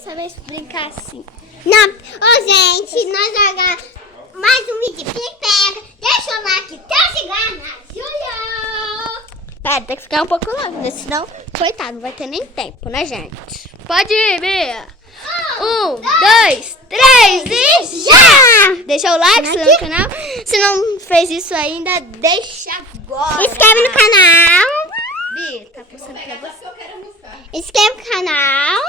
saber brincar assim. Não, ô gente, nós jogamos mais um vídeo de pega. Deixa o like até chegar na Júlia. Pera, tem que ficar um pouco longe, né? Senão, coitado, não vai ter nem tempo, né, gente? Pode ir, Bia. 1, 2, 3 e já! Deixa o like, se inscreve no canal. Se não fez isso ainda, deixa agora. Inscreve no canal. Bia, tá passando pra você. Inscreve no canal.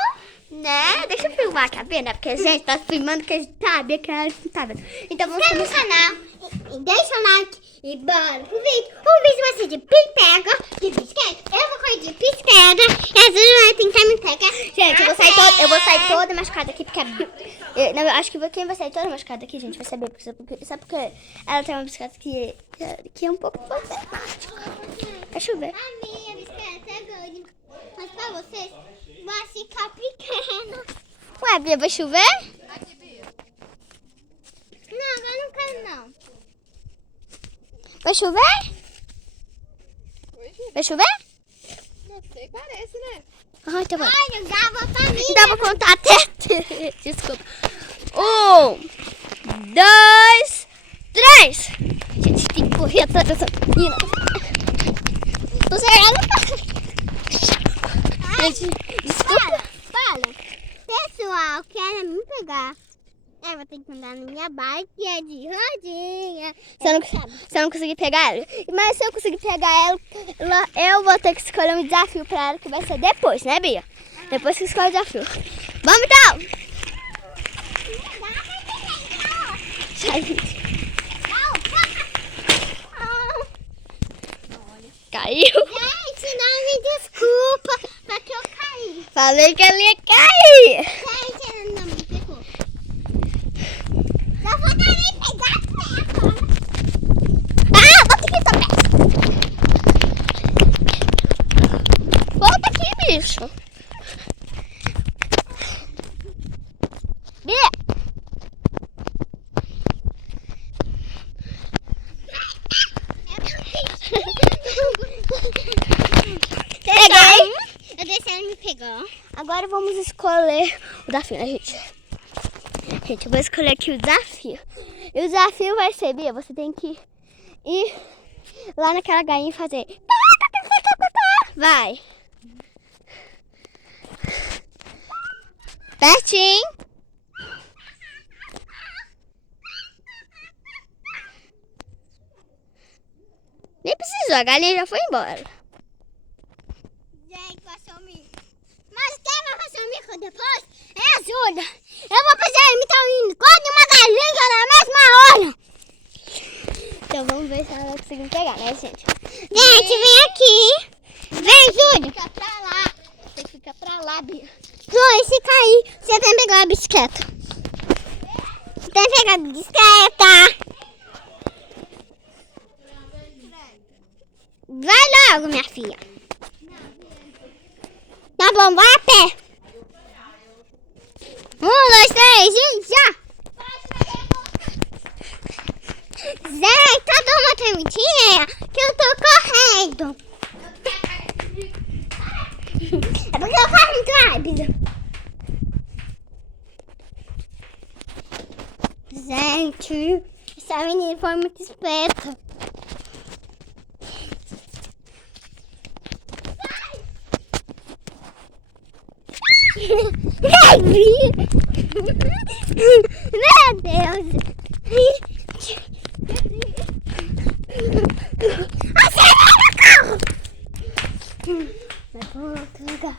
Né? Deixa eu filmar aqui a Bia, né? Porque a gente tá filmando que a gente tá, a Bia que ela não tá vendo. Então vamos Inscreve no começar. canal. E deixa o like. E bora pro vídeo. O vídeo vai ser de pimpega, de bisquete. Eu vou correr de piscada. E a Júlia vai tentar me pegar. Gente, eu vou sair toda machucada aqui, porque eu acho que quem vai sair toda machucada aqui, gente, vai saber. Sabe por quê? Ela tem uma bicicleta que é um pouco problemática. Deixa eu ver. A minha bicicleta é grande. Mas pra vocês vai ficar pequena. Ué, Bia, vai chover? Não, agora não quero não. Vai chover? Vai chover? Não sei, parece, né? Ah, então vai. Ai, eu dava pra mim. Então eu vou contar até... Desculpa. 1, 2, 3. Gente, tem que correr atrás dessa menina. Tô chegando. Gente, desculpa. Fala. Pessoal, quer me pegar. Eu vou ter que andar na minha bike, que é de rodinha. Se eu não conseguir pegar ela. Mas se eu conseguir pegar ela, eu vou ter que escolher um desafio pra ela, que vai ser depois, né, Bia? Depois que escolhe o desafio. Vamos então! Sai, gente. Caiu. Gente, não me desculpa, porque eu caí. Falei que ela ia cair. Gente, ela não me pegou. Já vou também pegar ela. Ah, volta aqui, tua peça. Volta aqui, bicho. Bia. Peguei. Eu deixei ela me pegar. Agora vamos escolher o desafio, né, gente? Gente, eu vou escolher aqui o desafio. E o desafio vai ser, Bia, você tem que ir lá naquela galinha e fazer... Vai. Pertinho. Nem precisou, a galinha já foi embora. Gente, vai sumir. Mas quem vai fazer o mico depois é a Júlia. Eu vou fazer imitar o unicórnio e uma galinha na mesma hora. Então vamos ver se ela vai conseguir pegar, né, gente? Gente, vem aqui. Vem, Júlia. Fica pra lá. Tem que ficar pra lá, Bia. Júlia, se cair, você tem que pegar a bicicleta. Tem que pegar a bicicleta. Vai logo, minha filha. Tá bom, vai a pé. 1, 2, 3 e já. Zé, tá dando uma trementinha que eu tô correndo. É porque eu faço muito rápido. Gente, essa menina foi muito esperta. Meu Deus! Acelera o carro! Vai pra outro lugar.